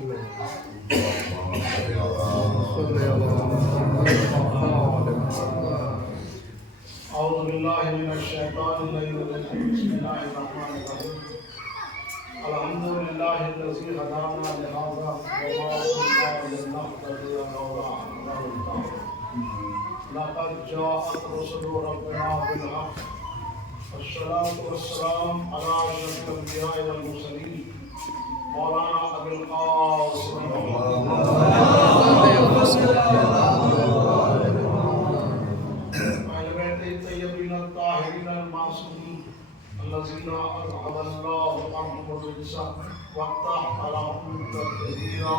أعوذ بالله من الشيطان الرجيم بسم الله الرحمن الرحيم الحمد لله الذي هدانا لهذا وما كنا لنهتدي لولا أن هدانا الله لقد جاءت رسل ربنا بالحق والصلاة والسلام على أشرف الأنبياء والمرسلين مولانا أبي القاسم الطيبين الطاهرين المعصومين الذين أذهب الله عنهم الرجس وطهرهم تطهيرا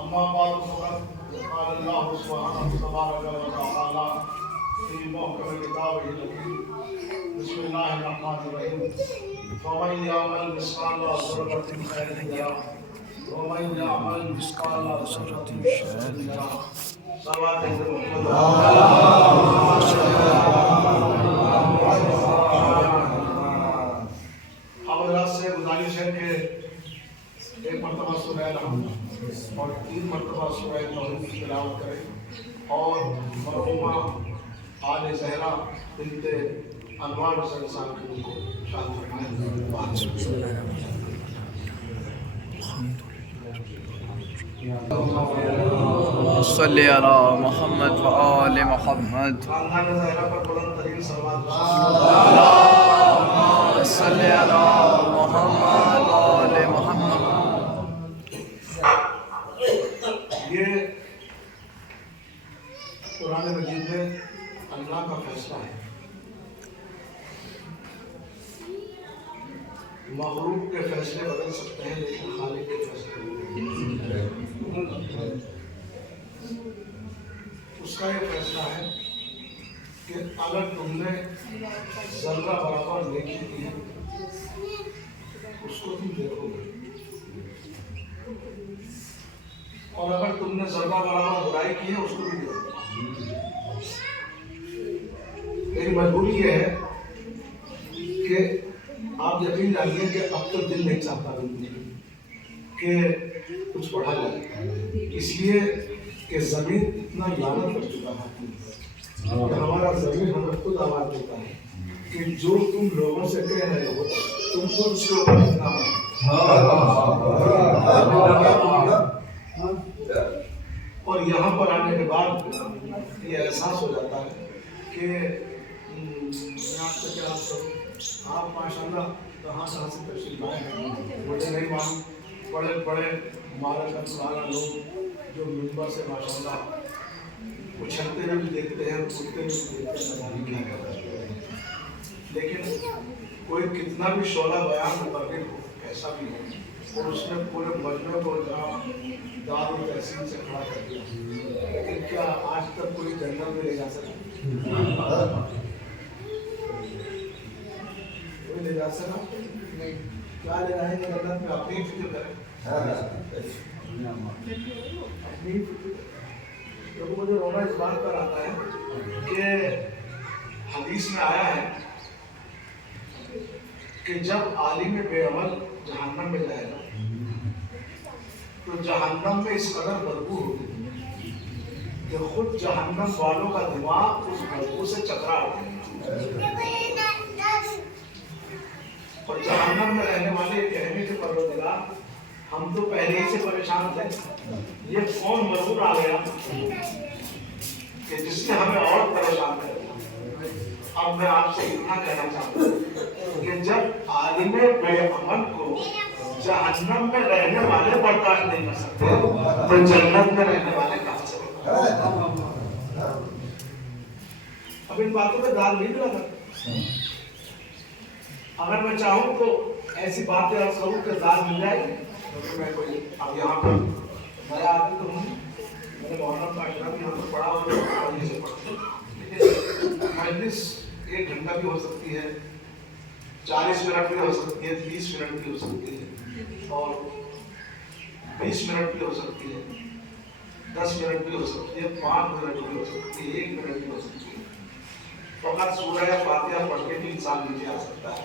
أما بعد فقد قال الله سبحانه تبارك وتعالى في محكم كتابه الحكيم بسم الله الرحمن الرحيم فمن يعمل مثقال ذرة خيرا يره ومن يعمل مثقال ذرة شرا يره صلوات حضرات سے گزارش ہے کہ ایک مرتبہ سورہ الحمد اور 3 مرتبہ سورہ توحید کی تلاوت کریں اور مرحومہ آل زہرا بنت انوار حسین صاحب کی کو شاد فرمائیں. صلی علی محمد و آل محمد. خاندان زہرا پر بلند ترین صلوات صلی علی محمد و آل محمد. یہ قرآن مجید میں اللہ کا فیصلہ ہے. مخلوق کے فیصلے بدل سکتے ہیں لیکن خالق کے فیصلے نہیں. اس کا یہ فیصلہ ہے کہ اگر تم نے ذرہ برابر نیکی کی ہے اس کو تم دیکھو گے اور اگر تم نے ذرہ برابر برائی کی ہے اس کو بھی دیکھو گے. لیکن مجبوری یہ ہے کہ آپ یقین جانیے کہ اب تو دل نہیں چاہتا کہ کچھ پڑھا جائے, اس لیے کہ زمین اتنا لعنت کر چکا ہے کہ ہمارا زمین ہمیں خود آواز دیتا ہے کہ جو تم لوگوں سے کہہ رہے ہو تم کو اس کے اوپر اتنا اور یہاں پر آنے کے بعد یہ احساس ہو جاتا ہے کہ میں آپ سے کیا کروں, آپ ماشاءاللہ کہاں سے تشریف لائے ہیں. مجھے نہیں معلوم بڑے بڑے مبارک سارا لوگ جو ممبر سے ماشاءاللہ اچھلتے ہوئے بھی دیکھتے ہیں, اٹھتے ہوئے بھی دیکھتے ہیں, لیکن کوئی کتنا بھی شعلہ بیان متفق ہو ایسا بھی ہو اور اس نے پورے مجمع کو جہاں دار و تحسین سے کھڑا کر دیا, لیکن کیا آج تک کوئی جنگل میں لے جا سکتا کوئی لے جا سکتا نہیں. کیا لے جائیں گے جنت میں اپنی فکر کریں اپنی فکر. کیونکہ مجھے رونا اس بات پر آتا ہے کہ حدیث میں آیا ہے کہ جب عالم بے عمل جہنم میں جائے گا تو جہنم میں اس قدر بدبو ہوگی کہ خود جہنم والوں کا دماغ اس بدبو سے چکرا اٹھے گا اور جہنم میں رہنے والے کہنے کے پروردگار ہم تو پہلے ہی سے پریشان تھے, یہ کون مضبوط آ گیا کہ جس نے ہمیں اور پریشان کر دیا. اب میں آپ سے اتنا کہنا چاہتا ہوں کہ جب عالم بے عمل کو جہنم میں رہنے والے برداشت نہیں کر سکتے تو جنت میں رہنے والے کہاں سے. اب ان باتوں پہ دال نہیں لگا. اگر میں چاہوں تو ایسی باتیں عرض کروں کہ دال مل جائے گی. میں کوئی اب یہاں پر نیا آدمی تو ہوں, میں نے مولانا کا اشرا بھی یہاں پر پڑھا اور پڑھنے سے پڑھا, لیکن مجلس 1 گھنٹہ بھی ہو سکتی ہے, 40 منٹ بھی ہو سکتی ہے, 30 منٹ بھی ہو سکتی ہے اور 20 منٹ بھی ہو سکتی ہے, 10 منٹ بھی ہو سکتی ہے, 5 منٹ بھی ہو سکتی ہے, 1 منٹ بھی ہو سکتی ہے. فقط سورہ فاتحہ پڑھ کے بھی انسان نیچے آ سکتا ہے.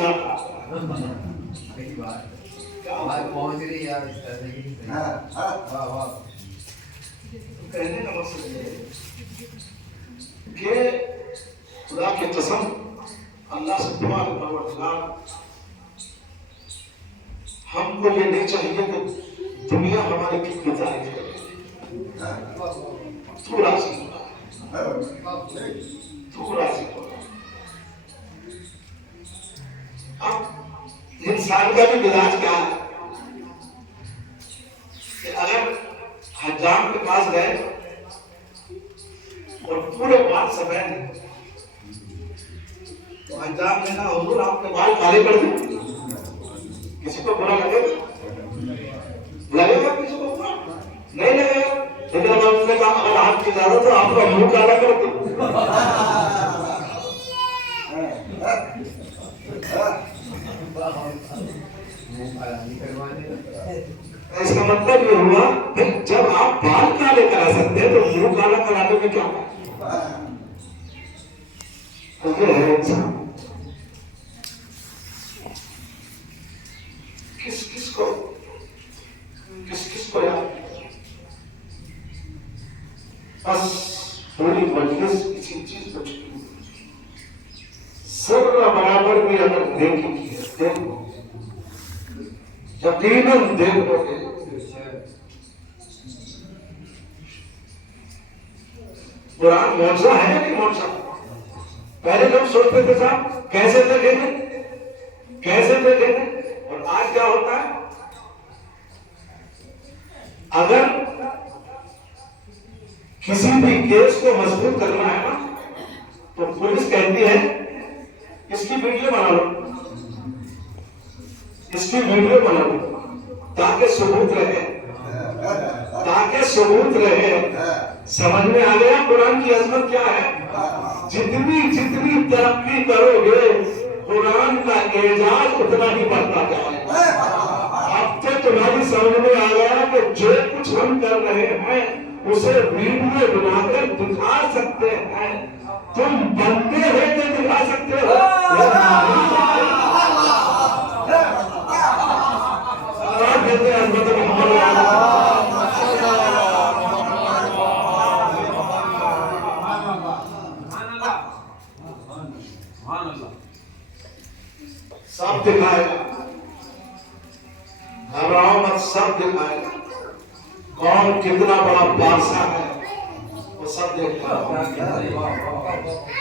سنا تھا پہنچ رہی یار کہنے کا مقصد یہ ہے کہ خدا کی قسم اللہ سے دعا ہے پروردگار ہم کو یہ نہیں چاہیے کہ دنیا ہمارے کی تعریف کرے تو راضی ہو اب انسان کا بھی مزاج کیا ہے کہ اگر حجام کے پاس گئے اور پورے بال سفید تو حجام نے کہا حضور آپ کے بال کالے کر دیں کسی کو برا لگے گا کسی کو برا نہیں لگے گا لیکن اگر اس نے کہا اگر آپ کی اجازت ہے آپ کا منہ کالا کر دیں اس کا مطلب یہ ہوا کہ جب آپ بال کالے کرا سکتے ہیں تو منہ کالا کرانے میں کیا یہ ہے انسان کس کو یاد بس پوری مجلس کسی چیز کو چکی سب کا برابر بھی اگر دیکھی دیکھو یقیناً دیکھ لو گے قرآن معجزہ ہے یا نہیں معجزہ پہلے لوگ سوچتے تھے صاحب کیسے دیکھیں گے اور آج کیا ہوتا ہے اگر کسی بھی کیس کو مضبوط کرنا ہے نا تو پولیس کہتی ہے اس کی ویڈیو بنا لو تاکہ ثبوت رہے سمجھ میں آ گیا قرآن کی عظمت کیا ہے جتنی ترقی کرو گے قرآن کا اعجاز اتنا ہی بڑھتا جائے اب تو تمہاری سمجھ میں آ گیا کہ جو کچھ ہم کر رہے ہیں اسے ویڈیو بنا کر دکھا سکتے ہیں تم بنتے ہیں کہ دکھا سکتے ہو سب دکھائے گا گھبراؤ مت سب دکھائے گا کون کتنا بڑا بادشاہ ہے وہ سب دیکھ لے گا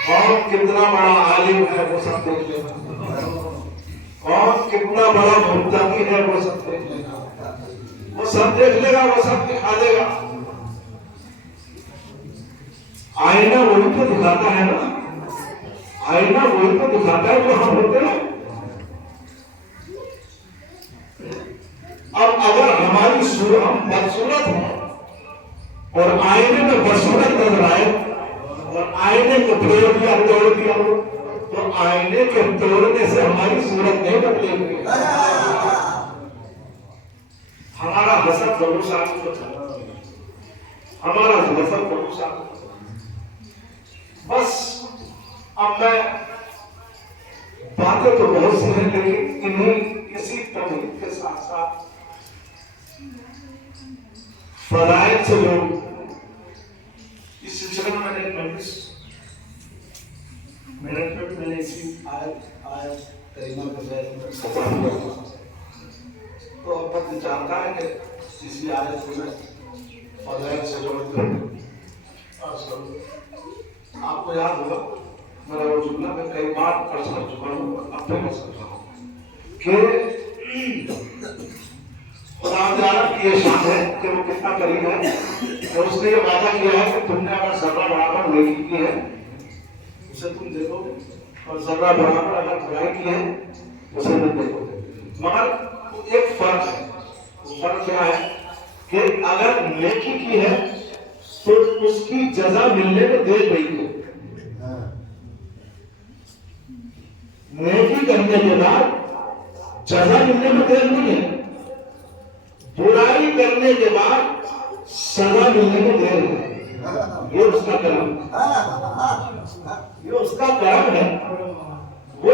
کون کتنا بڑا عالم ہے وہ سب دیکھ لے گا کون کتنا بڑا متقی ہے وہ سب دیکھ لے گا وہ سب دیکھ لے گا وہ سب دکھا دے گا آئینہ وہی تو دکھاتا ہے نا آئینہ وہی تو دکھاتا ہے جو ہم ہوتے ہیں اب اگر ہماری صورت ہم بدصورت ہیں اور آئینے میں بدصورت نظر آئے اور آئینے کو توڑ دیا تو آئینے کے توڑنے سے ہماری صورت نہیں بدلے گی ہمارا حسد ضرور ساتھ ہمارا حسد ضرور ساتھ بس اب میں باتیں تو بہت سی ہیں لیکن انہیں اسی تمہید کے ساتھ ساتھ فضائل سے لوگ اس سلسلے میں نے منٹ میں نے اسی آیت کریمہ کے ذہن میں سفر کیا تو اب تک چاہتا ہے کہ اسی آیت کو میں فضائل سے جوڑ دوں آپ کو یاد ہوگا میرا وہ جملہ میں کئی بار عرض کر چکا ہوں اب پھر میں سمجھ رہا ہوں کہ خدا تعالیٰ کی یہ شان ہے کہ وہ کتنا قریب ہے اور اس نے یہ وعدہ کیا ہے کہ تم نے اگر ذرہ برابر نیکی کی ہے اسے تم دیکھو گے اور ذرہ برابر اگر برائی کی ہے اسے نہیں دیکھو گے مگر ایک فرق ہے وہ فرق کیا ہے کہ اگر نیکی کی ہے تو اس کی جزا ملنے میں دیر نہیں ہے نیکی کرنے کے بعد جزا ملنے میں دیر نہیں ہے برائی کرنے کے بعد سزا ملنے میں دیر ہے یہ اس کا کرم ہے وہ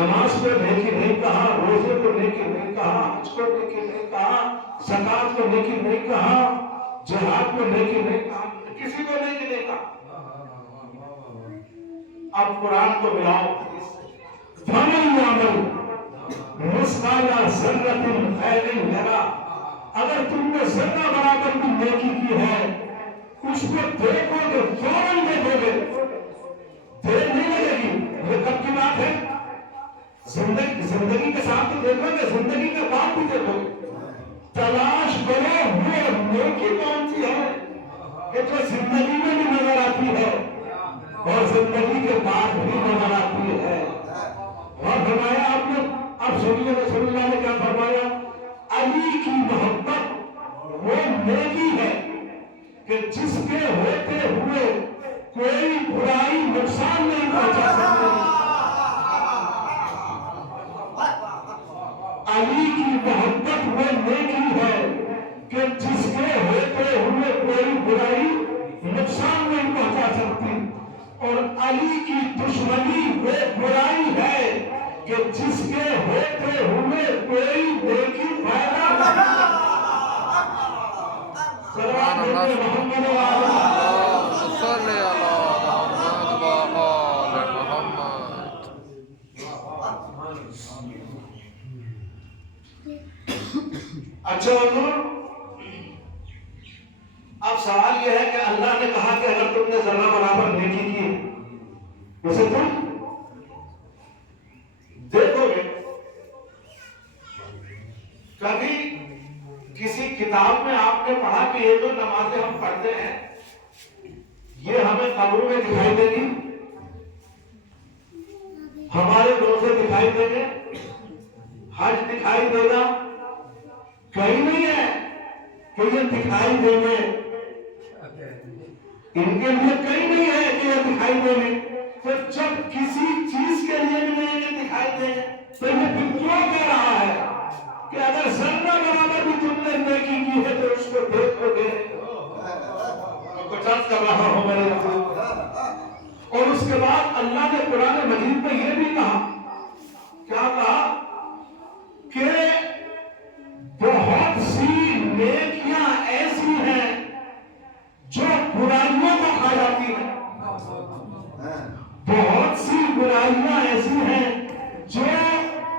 نماز کو نیکی نہیں کہا، روزے کو نیکی نہیں کہا، حج کو نیکی نہیں کہا، زکات کو نیکی نہیں کہا، جہاد کو نیکی نہیں کہا، کسی کو نیکی نہیں کہا۔ اب قرآن کو ملاؤ حدیث سے۔ فَمَنْ يَعْمَلْ مِثْقَالَ ذَرَّةٍ خَيْرًا يَرَهُ، اگر تم نے ذرہ برابر بھی نیکی کی ہے اس کو دیکھو گے، فوراً دیکھو گے، دیر نہیں لگے گی۔ یہ کب کی بات ہے؟ زندگی کے ساتھ تو دیکھو گے، زندگی کے بعد بھی دیکھو گے۔ تلاش کرو وہ نیکی کون سی ہے کہ جو زندگی میں بھی نظر آتی ہے اور زندگی کے بعد بھی نظر آتی ہے۔ اور فرمایا آپ نے، اب سنیے رسول اللہ نے کیا فرمایا؟ علی کی محبت وہ نیکی ہے کہ جس کے ہوتے ہوئے کوئی برائی نقصان نہیں پہنچا سکتی۔ علی کی محبت وہ نیکی ہے کہ جس کے ہوتے ہوئے کوئی برائی نقصان نہیں پہنچا سکتی، اور علی کی دشمنی وہ برائی ہے کہ جس کے ہوتے ہوئے کوئی نیکی فائدہ نہیں۔ محمد صلی اللہ محمد و آل محمد۔ اچھا حضور، اب سوال یہ ہے کہ اللہ نے کہا کہ اگر تم نے ذرہ برابر نیکی کی اسے تم دیکھو گے۔ کبھی کسی کتاب میں آپ نے پڑھا کہ یہ جو نمازیں ہم پڑھتے ہیں یہ ہمیں قبروں میں دکھائی دے گی، ہمارے روزے دکھائی دیں گے، حج دکھائی دے گا؟ کہیں نہیں ہے کہ یہ دکھائی دیں گے، ان کے لیے کہیں نہیں ہے کہ یہ دکھائی دیں گے۔ تو جب کسی چیز کے لیے بھی نہیں یہ دکھائی دیں گے تو یہ پھر کیوں کہہ رہا ہے کہ اگر ذرہ برابر بھی تم نے نیکی کی ہے تو اس کو دیکھو گے؟ کچھ کر رہا ہوں میرے رسول۔ اور اس کے بعد اللہ نے قرآن مجید میں یہ بھی کہا، کیا کہا کہ بہت سی نیکیاں ایسی ہیں جو برائیوں کو کھا جاتی ہیں، بہت سی برائیاں ایسی ہیں جو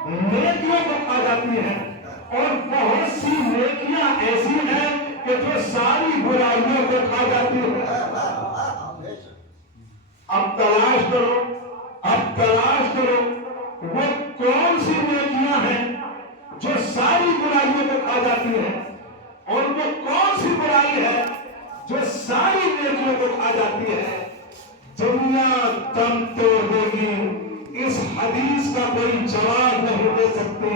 نیکیوں کو کھا جاتی ہیں، اور بہت سی نیکیاں ایسی ہیں کہ جو ساری برائیوں کو کھا جاتی ہیں۔ اب تلاش کرو، اب تلاش کرو وہ کون سی نیکیاں ہیں جو ساری برائیوں کو کھا جاتی ہیں، اور وہ کون سی برائی ہے جو ساری نیکیوں کو کھا جاتی ہے۔ دنیا دم توڑ دے گی، اس حدیث کا کوئی جواب نہیں دے سکتی۔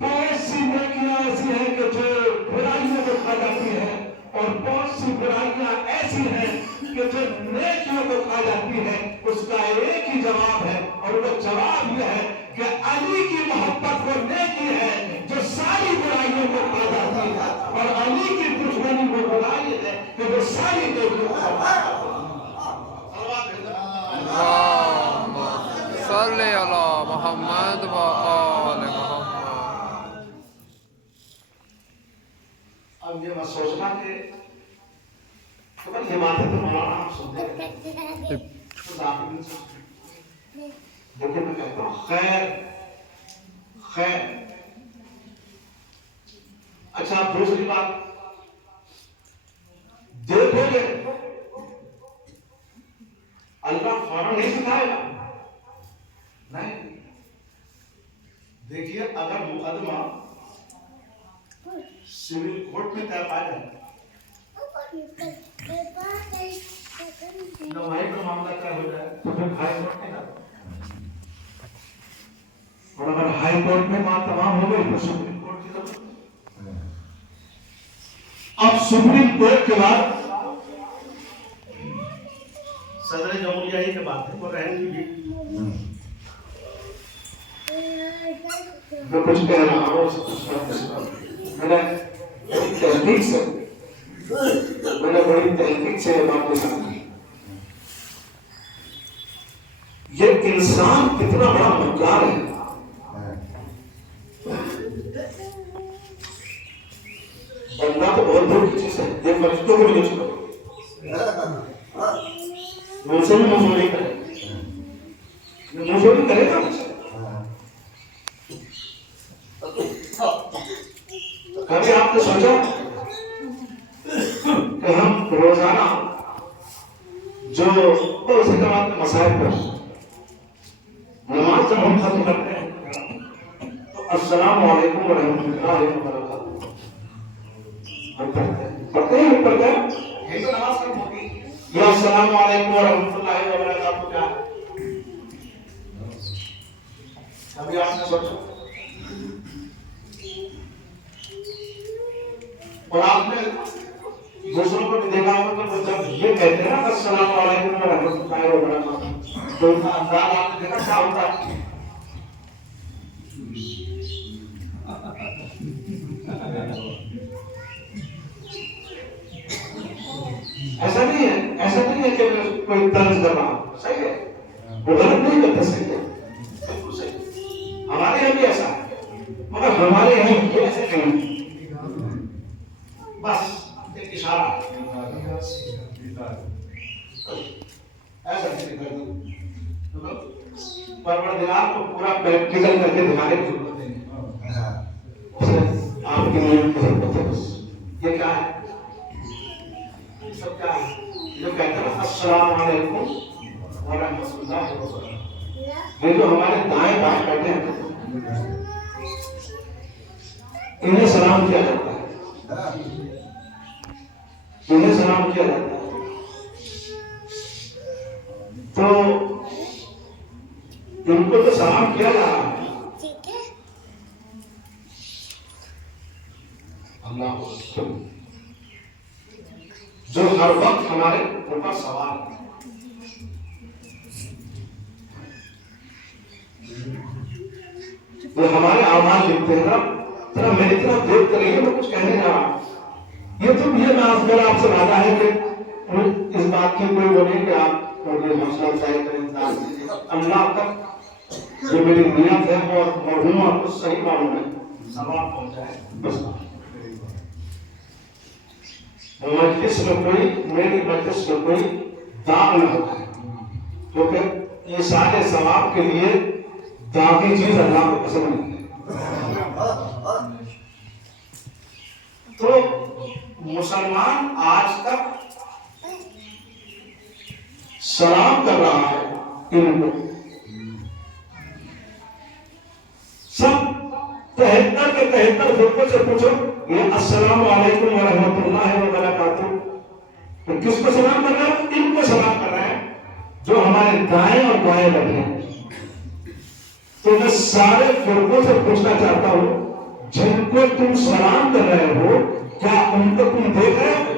بہت سی نیکیاں ایسی ہیں کہ جو برائیوں کو کھا جاتی ہیں، اور بہت سی برائیاں ایسی ہیں کہ جو نیکیوں کو کھا جاتی ہے۔ اس کا ایک ہی جواب ہے، اور وہ جواب یہ ہے کہ علی کی محبت وہ نیکی ہے جو ساری برائیوں کو کھا جاتی ہے، اور علی کی دشمنی وہ برائی ہے کہ وہ ساری نیکیوں کو کھا جاتی ہے۔ صلی اللہ محمد و آل محمد۔ اب یہ مت سوچنا کہ یہ باتیں تو مولانا آپ سنتے ہیں، لیکن میں کہتا ہوں خیر خیر۔ اچھا اب دوسری بات دیکھو گے، اللہ فوراً نہیں سکھائے گا، نہیں۔ دیکھیے اگر مقدمہ سول کورٹ میں طے پا جائے، گواہی کا معاملہ طے ہو جائے تو پھر ہائی کورٹ میں جاتا، اور اگر ہائی کورٹ میں بات تمام ہو گئی تو سپریم کورٹ کی ضرورت۔ اب سپریم کورٹ کے بعد صدر جمہوریہ ہی کے بعد ہے، وہ رہن کی بھی میں کچھ کہہ رہا ہوں، میں نے بڑی تحقیق سے بات سمجھی۔ یہ انسان کتنا بڑا مکار ہے، بچوں کو بھی نہیں چھوڑو وہ سے بھی مزوری کرے مزوری کرے گا کبھی آپ نے سوچا کہ ہم روزانہ جو اسی طرح کے مسائل پر نماز جب ہم ختم کرتے ہیں تو السلام علیکم ورحمۃ اللہ وبرکاتہ پڑھتے ہیں پڑھتے ہیں یہ تو نماز ختم ہوتی ہے یا السلام علیکم ورحمۃ اللہ وبرکاتہ کیا کبھی آپ نے سوچا اور آپ نے دوسروں کو بھی دیکھا ہوگا کہ جب یہ کہتے ہیں نا السلام علیکم ورحمۃ اللہ وبرکاتہ تو ان کا انداز آپ نے دیکھا کیا ہوتا ہے ایسا نہیں ہے کہ کوئی طرز کر رہا ہوں صحیح ہے وہ غلط نہیں کرتا صحیح ہے بالکل صحیح ہمارے یہاں بھی ایسا ہے مگر ہمارے یہاں یہ ایسے نہیں بس ایک اشارہ ایسا نہیں کر دو پروردگار کو پورا پریکٹیکل کر کے دکھانے کی ضرورت نہیں آپ کی نیت کی ضرورت ہے بس یہ کیا ہے سب کیا ہے جو کہتے ہیں السلام علیکم ورحمۃ اللہ وبرکاتہ یہ جو ہمارے دائیں بائیں بیٹھے ہیں انہیں سلام کیا جاتا ہے انہیں سلام کیا جاتا ہے تو ان کو تو سلام کیا جا رہا ہے اللہ جو ہر وقت ہمارے اوپر سوال ہے وہ ہمارے اعمال لکھتے ہیں نا ذرا میری طرف دیکھ کر یہ میں کچھ کہنے جا رہا ہوں یہ تو یہ میں آپ سے وعدہ ہے کہ اس بات کی کوئی وہ نہیں کہ آپ یہ حوصلہ افزائی کریں اللہ تک جو میری نیت ہے اور مرحوم آپ کو صحیح معلوم ہے ثواب پہنچائے بس مجلس میں کوئی میری مجلس میں کوئی داغ نہ ہوتا ہے کیونکہ یہ سارے ثواب کے لیے داغی چیز اللہ کو پسند نہیں ہے تو مسلمان آج تک سلام کر رہا ہے ان کو سب 73 کے 73 فرقوں سے پوچھو یہ السلام علیکم ورحمۃ اللہ وبرکاتہ تو کس کو سلام کر رہے ہیں ان کو سلام کر رہے ہیں جو ہمارے دائیں اور بائیں بیٹھے ہیں تو میں سارے فرقوں سے پوچھنا چاہتا ہوں جن کو تم سلام کر رہے ہو کیا ان کو تم دیکھ رہے ہو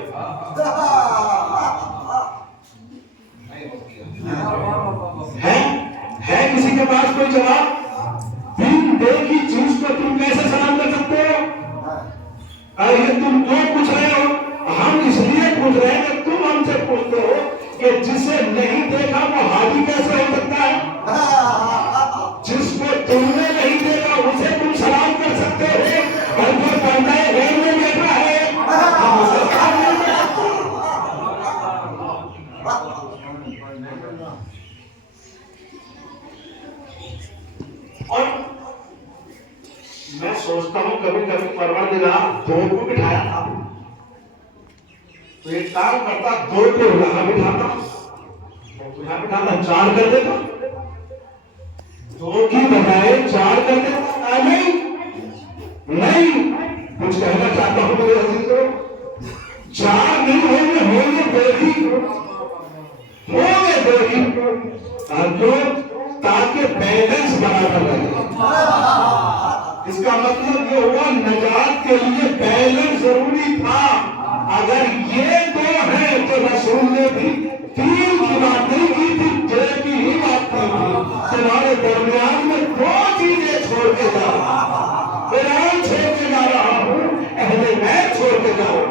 ہے کسی کے پاس کوئی جواب بن دیکھی چیز کو تم کیسے سلام کر سکتے ہو اگر تم کیوں پوچھ رہے ہو ہم اس لیے پوچھ رہے ہیں کہ تم ہم سے پوچھتے ہو کہ جسے نہیں دیکھا وہ حاجی کیسے ہو سکتا ہے جس کو تم نے نہیں دیکھا اسے تم سلام کر سکتے ہو اور جو بندہ غیر میں دیکھا ہے اور میں سوچتا ہوں کبھی کبھی پروردگار دو کو بٹھایا تھا تو ایک کام کرتا دو کو یہاں بٹھاتا 4 کر دیتا 2 کی بجائے 4 کر دیتا نہیں کچھ کہنا چاہتا ہوں میرے عزیزوں 4 نہیں ہوں گے تاکہ بیلنس برابر رہے اس کا مطلب یہ ہوا نجات کے لیے بیلنس ضروری تھا اگر یہ 2 ہیں تو رسول نے بھی 3 کی بات نہیں کی تھی 6 کی ہی بات کی تمہارے درمیان میں 2 چیزیں چھوڑ کے جاؤ قرآن چھوڑ کے جا رہا ہوں اہل بیت چھوڑ کے جاؤ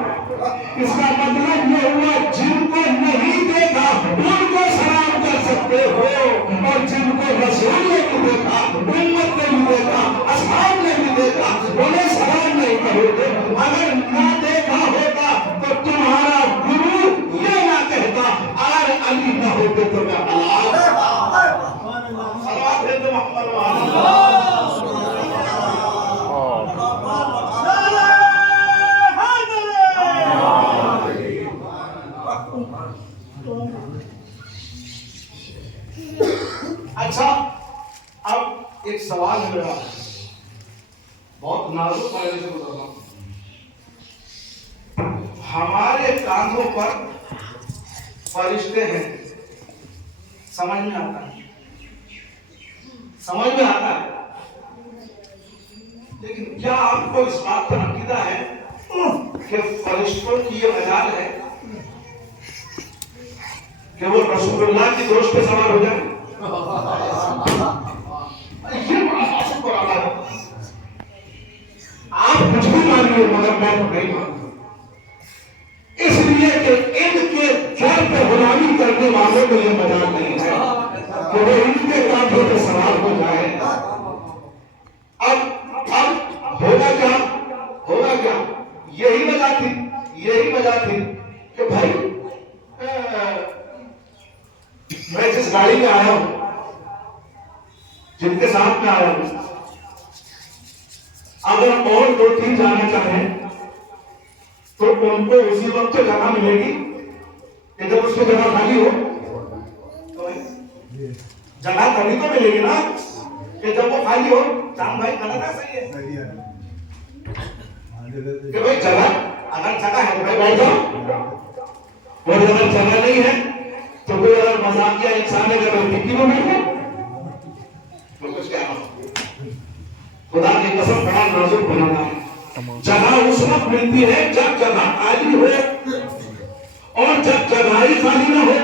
اس کا مطلب یہ ہوا جن کو نہیں دیکھا ان کو سلام کر سکتے ہو اور جن کو رسول نے بھی دیکھا امت نے بھی دیکھا اصحاب نے بھی دیکھا انہیں سلام نہیں کرو گے اگر نہ دیکھا ہوتا تو تمہارا محمد اچھا اب ایک سوال ہے میرا، بہت نازک پہلے سے گزر رہا ہوں. ہمارے کاندھوں پر فرشتے ہیں، سمجھ میں آتا ہے، سمجھ میں آتا ہے، لیکن کیا آپ کو اس بات کا عقیدہ ہے کہ فرشتوں کی یہ مجال ہے کہ وہ رسول اللہ کی گوشت پہ سوار ہو جائے؟ یہ بڑا حاصل پر آتا ہے. آپ کچھ بھی مانیے مگر میں تو نہیں مانتا، اس لیے کہ ان کے جڑ پہ غلامی کرنے والوں کو یہ مجال نہیں ہے کہ وہ ان کے کاندھوں پہ سوار ہو جائے. اب ہوگا کیا؟ یہی وجہ تھی کہ بھائی میں جس گاڑی میں آیا ہوں، جن کے ساتھ میں آیا ہوں، اگر اور 2-3 جانا چاہیں تو ان کو اسی وقت جگہ ملے گی کہ جب اس کی جگہ خالی ہو. جگہ تبھی تو ملے گی نا کہ جب وہ خالی ہو. جان بھائی غلط ہے صحیح ہے کہ بھائی جگہ، اگر جگہ ہے تو بھائی بیٹھ جاؤ، اور اگر جگہ نہیں ہے تو کوئی اگر مذاقیہ انسان ہے اگر ٹکی میں بیٹھے تو کچھ کہنا ہو. خدا کی قسم بڑا نازک بنانا ہے. جگہ اس وقت ملتی ہے جب جگہ خالی ہو، اور جب جگہ ہی خالی نہ ہو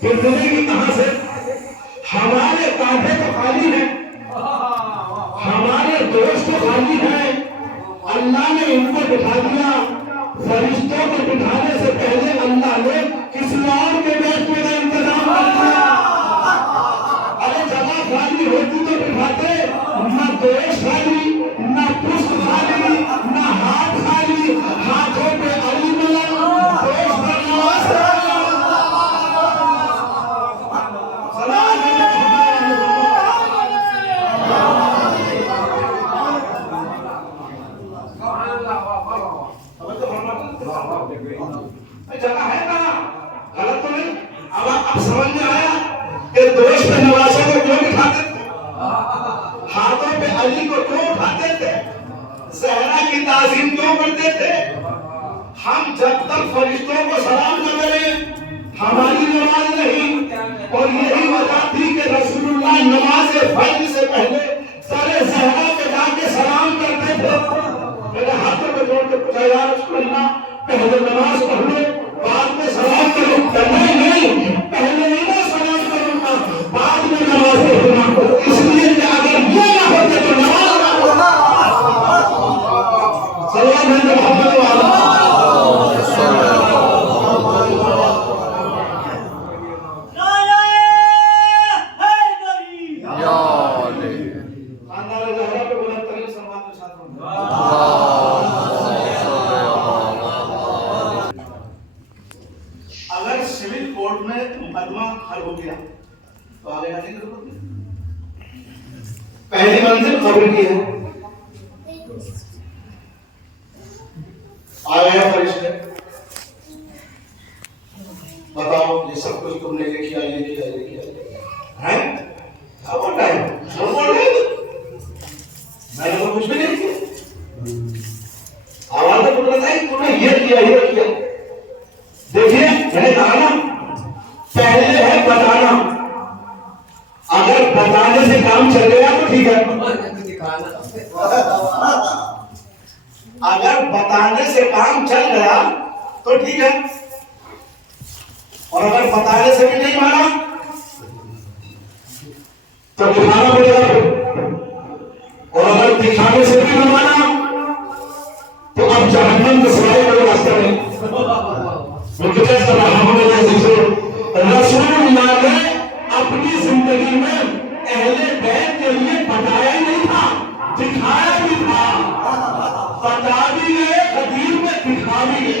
پھر ملے گی کہاں سے؟ ہمارے کاندھے تو خالی ہیں، ہمارے دوست تو خالی ہیں، اللہ نے ان کو بٹھا دیا. فرشتوں کو بٹھانے سے پہلے اللہ نے کسی اور کے بیٹھنے کا انتظام کر دیا. اگر جگہ خالی ہوتی تو بٹھاتے، نہ دوست خالی، نہ پشت خالی، نہ ہاتھ خالی، ہاتھوں پہ علی ملک، دوست پر نواز جگہ ہے نا، غلط تو نہیں. اب سمجھ میں آیا کہ دوست پہ نوازوں کو کیوں بٹھاتے تھے، ہاتھوں پہ علی کو کیوں اٹھاتے تھے، زہرا کی تعظیم کیوں کرتے تھے. ہم جب تک فرشتوں کو سلام نہ کریں ہماری نماز نہیں. اور یہی وجہ تھی کہ رسول اللہ نماز فجر سے پہلے سر زہرا پہ جا کے سلام کرتے تھے. میرے ہاتھوں میں جوڑ کے پوچھا یا رسول اللہ پہلے نماز پڑھ لو بعد میں سلام کرو. نہیں، پہلے نہیں سلام کروں گا بعد میں نماز پڑھوں گا. اس لیے کہ اگر یہ نہ ہوتے تو نماز نہ ہوگا. سلام ہے محمد والا. اگر سول کورٹ میں مقدمہ حل ہو گیا تو آگے جانے کی ضرورت نہیں. پہلی منزل قبر کی ہے. آ گیا فرشتے، بتاؤ یہ سب کچھ تم نے یہ کیا ہے؟ کیا بول رہا ہے؟ جو بول رہے ہیں میں نے تو کچھ بھی نہیں کیا. آواز تو بولتا ہے تم نے یہ کیا. دیکھیے میں نے کہا نا پہلے ہے بتانا. اگر بتانے سے کام چل گیا تو ٹھیک ہے، اگر بتانے سے کام چل گیا تو ٹھیک ہے، اور اگر بتانے سے بھی نہیں مانا تو دکھانا پڑے گا. اور اگر دکھانے سے بھی نہ مانا تو اب جہنم کے سوائے کوئی راستہ نہیں. رسول اللہ نے اپنی زندگی میں اہل بیت کے لیے بتایا ہی نہیں تھا، دکھایا بھی تھا. بتا بھی گئے، حدیث میں دکھا بھی گئے.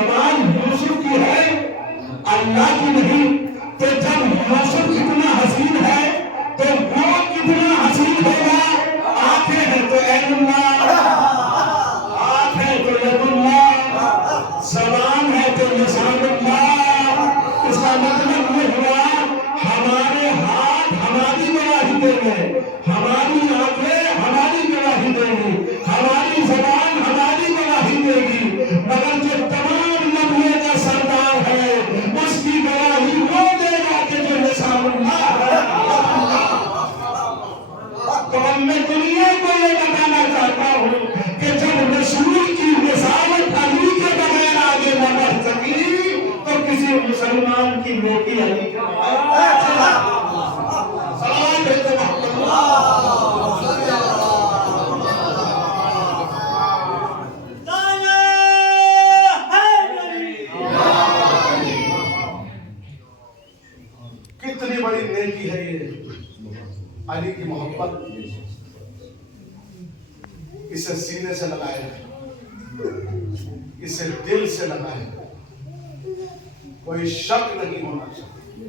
زبان یوسف کی ہے اللہ کی نہیں، تو جب یوسف اتنا حسین ہے تو وہ کتنا حسین ہوگا؟ آنکھیں ہیں تو عین اللہ، آنکھ ہے تو ید اللہ، زبان ہے تو لسان اللہ۔ اس کا مطلب یہ ہوا ہمارے ہاتھ ہماری گواہی دیں گے، ہماری آنکھیں ہماری گواہی دیں گی، ہماری زبان ہماری گواہی دے گی، مگر جو تمام نبیوں کا سردار ہے اس کی گواہی وہ دے گا کہ جو لسان اللہ ہے۔ تو میں دنیا کو یہ بتانا چاہتا ہوں کہ جب رسول کی رسالت علی کے بغیر آگے نہ بڑھ سکی تو کسی مسلمان کی نیکی علی کے بغیر سلام ہے کتنی بڑی نیکی ہے یہ علی کی محبت، اسے سینے سے لگائے، اسے دل سے لگائے، کوئی شک نہیں ہونا چاہیے۔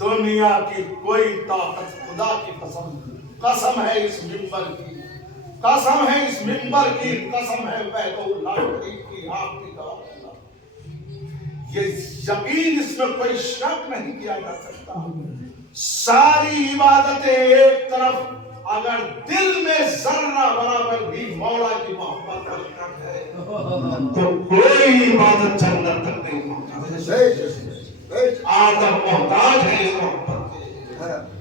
دنیا کی کوئی طاقت، خدا کی قسم ہے اس منبر کی، قسم ہے اس منبر کی، قسم ہے وحدہ لا شریک کی، آپ کی گواہ، یہ یقین اس میں کوئی شک نہیں کیا جا سکتا۔ ساری عبادتیں ایک طرف، اگر دل میں ذرہ برابر بھی مولا کی محبت رکھتا ہے تو کوئی عبادت جنت تک نہیں پہنچا۔ آدم محتاج ہے اس محبت کے،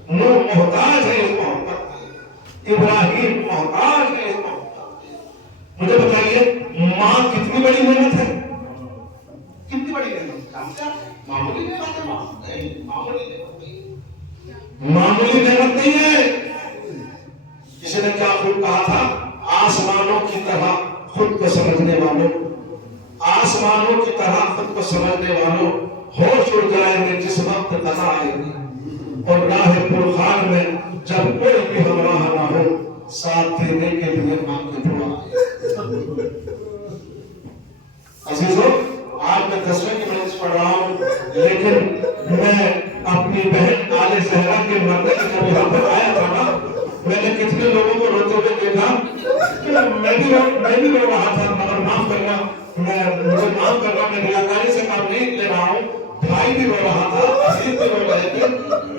نوح محتاج ہے اس محبت کے، ابراہیم محتاج ہے اس محبت کے۔ مجھے بتائیے ماں کتنی بڑی نعمت ہے؟ کتنی بڑی نعمت ہے؟ معمولی نعمت ہے؟ معمولی نعمت نہیں، معمولی نعمت نہیں ہے۔ کسی نے کیا خود کہا تھا، آسمانوں کی طرح خود کو سمجھنے والوں، آسمانوں کی طرح خود کو سمجھنے والوں، ہوش اڑ جائیں گے جس وقت قضا آئے گی، اور راہ پرخان میں جب کوئی بھی ہمراہ نہ ہو، ساتھ دینے کے لیے ماں کی دعا آئے۔ عزیزوں، آج میں 10ویں کی مجلس پڑھ رہا ہوں، لیکن میں اپنی بہن آل زہرا کے مرنے کی جب یہاں پر آیا تھا نا، میں نے کتنے لوگوں کو روتے ہوئے دیکھا کہ میں بھی رو رہا تھا، مگر معاف کرنا، مجھے معاف کرنا، میں ریاکاری سے کام نہیں لے رہا ہوں، بھائی بھی رو رہا تھا، عزیز بھی رو رہے تھے،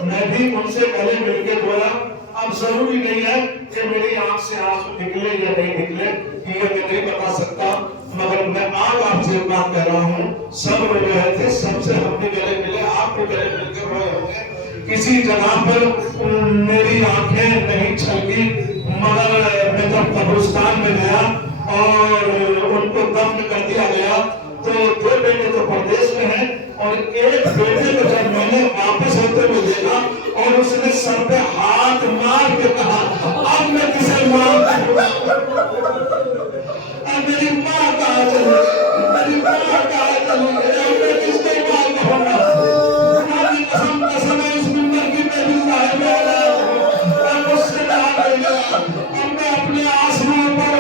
میں بھی ان سے گلے مل کے بولا اب ضروری نہیں ہے کہ میری آنکھ سے آنسو نکلے یا نہیں نکلے، یہ میں نہیں بتا سکتا، مگر میں آج آپ سے بات کر رہا ہوں، سب رو رہے تھے، سب سے ہم بھی گلے ملے، آپ بھی گلے مل کے روئے ہوں گے۔ کسی جگہ پر میری آنکھیں نہیں چھلکی، مگر میں جب قبرستان میں گیا اور ان کو دفن کر دیا گیا تو 2 بیٹے تو پردیش میں ہیں، اور ایک بیٹے کو جب میں نے واپس ہوتے ہوئے دیکھا اور اس نے سر پہ ہاتھ مار کے کہا اب میں کسے مانگوں، اب میری ماں کہاں چلی گئی، میری ماں کہاں چلی گئی، اب میں کس کو مانگوں گا؟ قسم ہے اس منبر کی، میں بھی صاحب میں مجھ سے کہا گئی، اب میں اپنے آسمان پر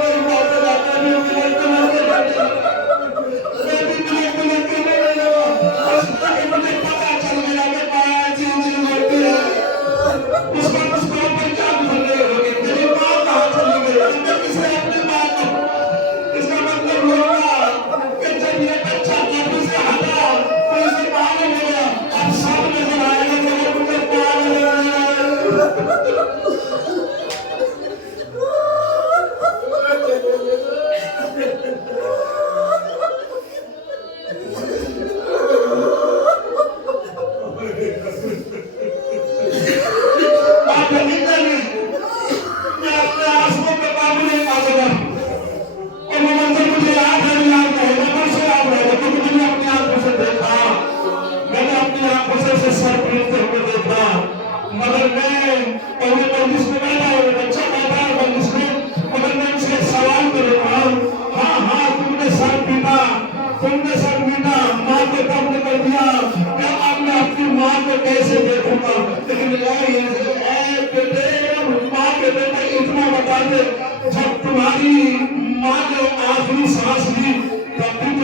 میری بات جاتا ہے، مجھے پتا چل گیا کہ ماں ایسی چیز ہوتی ہے، اس پر اس کو اوپر کیا گزر رہی ہوگی، میری ماں کہاں چلی گئی، میں کسے اپنی ماں کو، اس کا مطلب ہوگا کہ جب یہ بچہ قبر سے ہٹا تو اسے معلوم ہوا اب سب نظر آئے گا کہ وہ مجھے پال رہے ہیں۔ کیسے دیکھوں گا، لیکن ماں کے بیٹے اتنا بتا دے جب تمہاری ماں نے آخری سانس لی تب بھی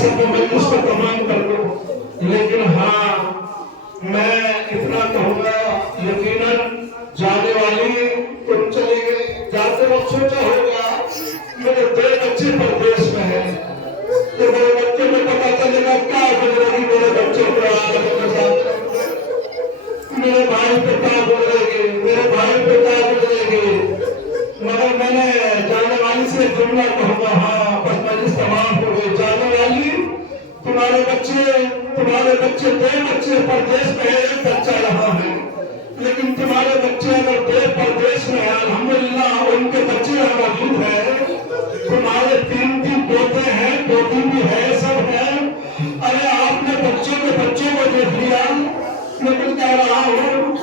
سکوں میں اس کو تمام کر دوں، لیکن ہاں میں اتنا کہوں گا یقیناً جانے والی تم چلے گئے، جاتے وقت سوچا ہوگا میرے 2 بچے پردیش میں ہیں، تو میرے بچے میں پتا چلے گا کیا گزرے گی میرے بچے کو میرے بھائی پہ کیا گزرے گی، میرے بھائی پہ کیا گزرے گی، مگر میں نے جانے والی سے جملہ کہوں گا ہاں بس مجلس تمام ہو گئی، جانے والی تمہارے بچے 2 بچے پردیش میں ہیں، 1 بچہ یہاں ہے، لیکن تمہارے بچے اگر 2 پردیش میں ہیں الحمدللہ ان کے بچے یہاں موجود ہیں، تمہارے 3 پوتے ہیں، پوتی بھی ہے، سب ہیں، ارے آپ نے بچوں کو دیکھ لیا، لیکن کہہ رہا ہوں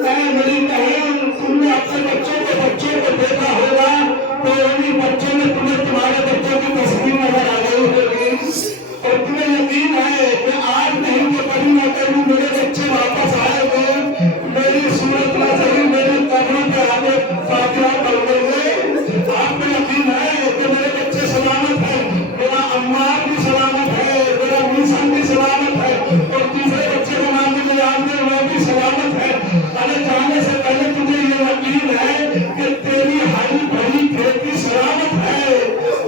اے میری بہن تم نے اپنے بچوں کو دیکھا ہوگا تو انہیں بچوں میں تمہارے بچوں کی تصویر نظر آ گئی ہوگی، اور تمہیں یقین ہے کہ آج نہیں تو کبھی نہ کبھی میرے بچے واپس آئے گے، میری صورت نہ صحیح میرے قبروں پہ آگے فاتحہ پڑھ دیں گے، آپ کو یقین ہے کہ میرے بچے سلامت ہیں، میرا عمار بھی سلامت ہے، میرا میسن بھی سلامت ہے، اور تیسرے بچے کا نام بھی یاد ہے وہ بھی سلامت ہے، ارے جانے سے پہلے تجھے یہ یقین ہے کہ تیری ہری بھری کھیتی سلامت ہے،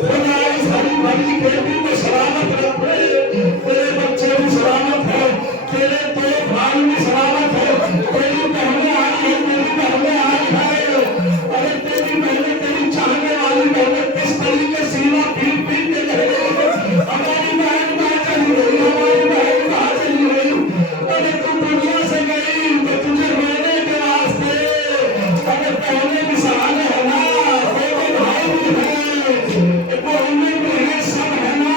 خدا اس ہری بھری کھیتی کو سلامت رکھے، تیرے بچے بھی سلامت ہے، تیرے 2 بھائی بھی سلامت ہے، تیری بہنیں آئی ہیں، تیری بہنیں آئی ہیں، ارے تیری بہنیں تیری چاہنے والی بہنیں کس طریقے سینہ پیٹ پیٹ کے کہہ رہی ہیں ہماری بہن کہاں چلی گئی، ہماری بہن کہاں چلی گئی، ارے تو دنیا سے گئی تو تجھے رونے کے واسطے، ارے پہلے بھی سہانے ہیں نا، 2 بھائی بھی ہیں، بہنیں بھی ہیں، سب ہے نا،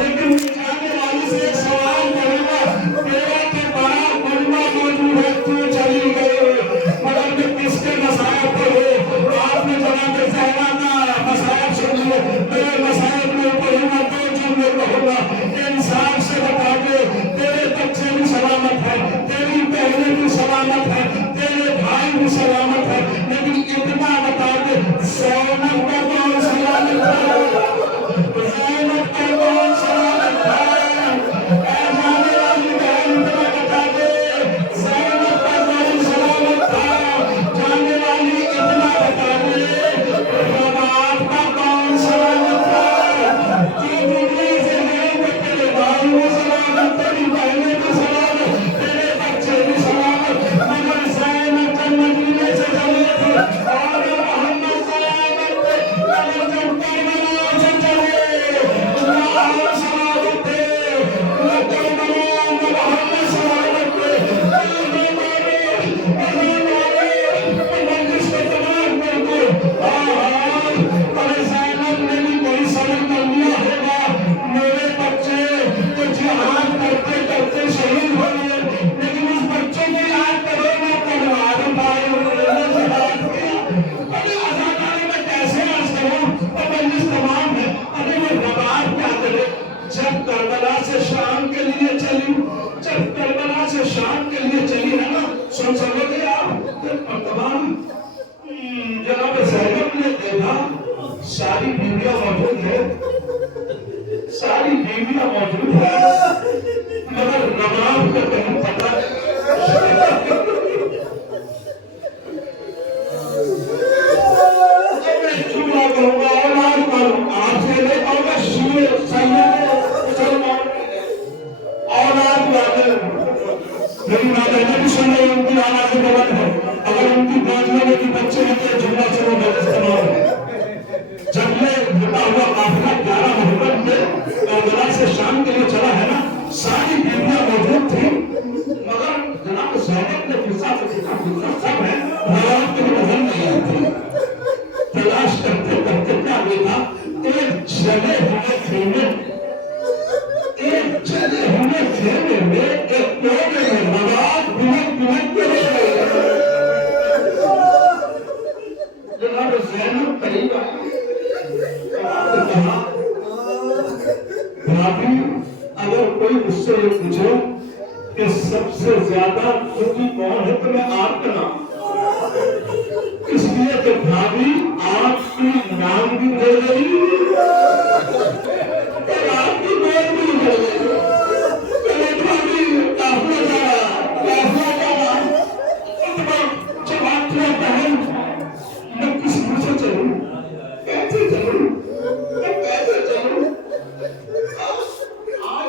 لیکن میں جانے والی سے ایک سوال کروں گا، تیرا تو بڑا بنوا موجود ہے، تو چلی گئی، مگر میں کس کے مسائب پر ہوں، آپ نے جناب زہرا کا مسائب سن لیے، میرے مسائب میں پڑھوں گا 2 جملے کہوں گا، انصاف سے بتا دے تیرے بچے بھی سلامت ہے، تیری بہنیں بھی سلامت ہے، تیرے بھائی بھی سلامت ہے، لیکن اتنا بتا دے زینب کا کون سلامت ہے، زینب کا کون سلامت ہے، اے جانے والی بہن اتنا بتا دے زینب کا کون سلامت ہے، جانے والی اتنا بتا دے رباب کا کون سلامت ہے، جو دنیا سے گئے وہ تیرے بھائی بھی سلامت، تیری بہنیں بھی سلامت، تیرے بچے بھی سلامت، مگر زینب جب مدینے سے چلے تھے اور محمد سلامت تھے، مگر جب کربلا سے چلے وہاں سلامت تھے، نہ کربلا نہ محمد سلامت تھے، مجلس کو تمام کر دو، ارے زینب نے بھی کوئی سبق کر لیا ہوگا، میرے بچے تو جہاد کرتے کرتے شہید ہو گئے، لیکن اس بچوں کو یاد کرو نہ تلوار اٹھائی انہوں نے جہاد کیا، ارے ازاداری میں کیسے عرض کروں، اور مجلس تمام ہے، ارے وہ رباب کیا کرے، جب کربلا سے شام کے لیے چلی، جب کربلا سے شام کے لیے چلی ہے نا، سن سکو گے آپ کہ مرتبہ جناب زینب نے دیکھا ساری بیویاں موجود ہیں، ساری بیویاں موجود ہیں، مگر رباب کا کہیں پتہ میں جملہ کہوں گا اولاد معلوم آپ سے لے کہوں گا شیر سید مسلمان اولاد والے میری ماں بھی سن رہی ان کی آواز سے بلند ہے، اگر ان کی باجنے میں کی بچے ہیں تو جملہ سے وہ بہت استعمال ہے، جب یہ بتا ہوا قافلہ 11 محرم میں کربلا سے شام کے لیے چلا ہے نا، ساری بیویاں موجود تھیں، مگر جناب زینب نے فضا سے دیکھا فضا سب ہے، روایت کی نظر نہیں آتی، تلاش کرتے کرتے کیا دیکھا ایک جلے ہوئے خیمے، ایک جلے ہوئے خیمے میں ایک کونے میں روایت بلند بلند کے رہ گئے، جناب زینب قریب آئی، کہا بھابھی اگر کوئی مجھ سے یہ پوچھے کہ سب سے زیادہ دکھی کون ہے تو میں آپ کا نام، اس لیے کہ بھابھی آپ کی نام بھی دے رہی اور آپ کی بات بھی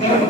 3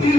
3